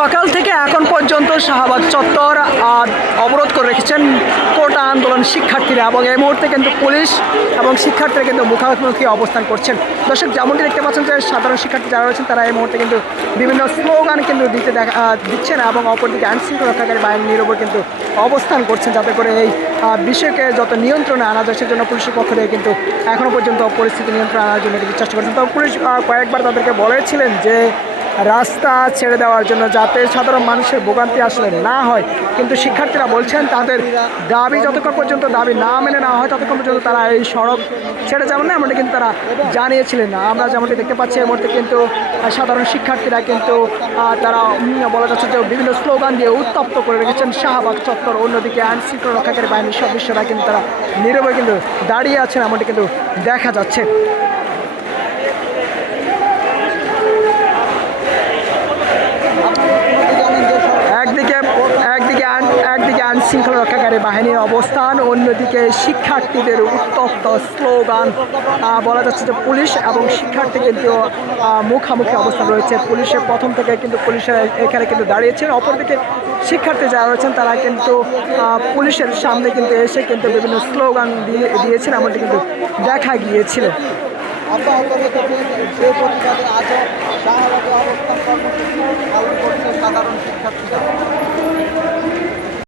সকাল থেকে এখন পর্যন্ত শাহবাগ চত্বর অবরোধ করে রেখেছেন কোটা আন্দোলন শিক্ষার্থীরা এবং এই মুহূর্তে কিন্তু পুলিশ এবং শিক্ষার্থীরা কিন্তু মুখোমুখি অবস্থান করছেন। দর্শক যেমনটি দেখতে পাচ্ছেন যে সাধারণ শিক্ষার্থী যারা রয়েছেন তারা এই মুহূর্তে কিন্তু বিভিন্ন স্লোগান কিন্তু দিচ্ছেন এবং অপরদিকে আইনশৃঙ্খলা রক্ষাকারী বাহিনীর উপর কিন্তু অবস্থান করছেন যাতে করে এই বিষয়কে যত নিয়ন্ত্রণে আনা যায় সেজন্য পুলিশের পক্ষ থেকে কিন্তু এখনও পর্যন্ত পরিস্থিতি নিয়ন্ত্রণে আনার জন্য কিন্তু চেষ্টা করছেন। তবে পুলিশ কয়েকবার তাদেরকে বলেছিলেন যে রাস্তা ছেড়ে দেওয়ার জন্য যাতে সাধারণ মানুষের ভোগান্তি আসলে না হয়, কিন্তু শিক্ষার্থীরা বলছেন তাদের দাবি যতক্ষণ পর্যন্ত দাবি না মেনে নেওয়া হয় ততক্ষণ পর্যন্ত তারা এই সড়ক ছেড়ে যাবেন না, এমনটি কিন্তু তারা জানিয়েছিলেন। আমরা যেমনটি দেখতে পাচ্ছি এই মুহূর্তে কিন্তু সাধারণ শিক্ষার্থীরা কিন্তু তারা বলা যাচ্ছে যে বিভিন্ন স্লোগান দিয়ে উত্তপ্ত করে রেখেছেন শাহবাগ চত্বর। অন্যদিকে আইনশৃঙ্খলা রক্ষাকারী বাহিনীর সদস্যরা কিন্তু তারা নীরবে কিন্তু দাঁড়িয়ে আছেন, এমনটি কিন্তু দেখা যাচ্ছে। একদিকে আইনশৃঙ্খলা রক্ষাকারী বাহিনীর অবস্থান, অন্যদিকে শিক্ষার্থীদের উত্তপ্ত স্লোগান। বলা যাচ্ছে যে পুলিশ এবং শিক্ষার্থী কিন্তু মুখামুখি অবস্থান রয়েছে। পুলিশের প্রথম থেকে কিন্তু পুলিশের এখানে কিন্তু দাঁড়িয়েছেন, অপরদিকে শিক্ষার্থী যারা রয়েছেন তারা কিন্তু পুলিশের সামনে কিন্তু এসে কিন্তু বিভিন্ন স্লোগান দিয়েছেন, এমনটি কিন্তু দেখা গিয়েছিল। অব্যাহত রেখেছে সেই প্রতিবাদে আজও শাহবাগে অবস্থান কর্মসূচি পালন করছে সাধারণ শিক্ষার্থীরা।